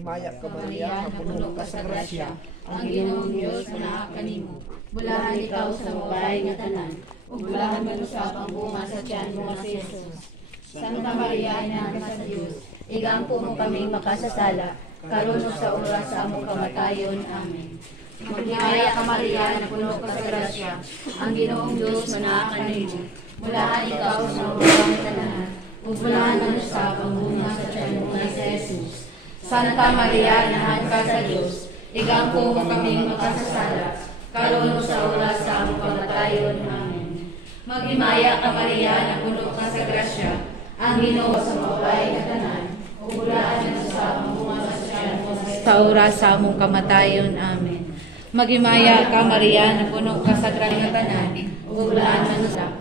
Maghimaya ka Maria, napuno ka sa grasya. Ang Ginoong Diyos manaak kanimo. Bulahan ikaw sa mabay nga tanan. Ug bulahan manusap ang bunga sa tiyan mo nga si Jesus. Santa Maria, Ina sa Diyos, igampo mo kaming makasasala, karon ug sa oras sa among kamatayon. Amen. Maghimaya ka Maria, napuno ka sa grasya. Ang Ginoong Diyos manaak kanimo. Bulahan ikaw sa mabay nga tanan. Ug bulahan manusap ang bunga sa tiyan mo nga si Jesus. Santa Maria, Ina sa Diyos, igampo mo kaming makasasala, karon ug sa oras sa among kamatayon. Amen. Maghimaya ka Maria, napuno ka sa grasya. Ang Ginoo sa mabay nga tanan, ug bulahan manusap ang bunga sa tiyan mo sa oras sa among kamatayon. Amen. Maghimaya ka Maria, napuno ka sa grasya nga tanan, ug bulahan manusap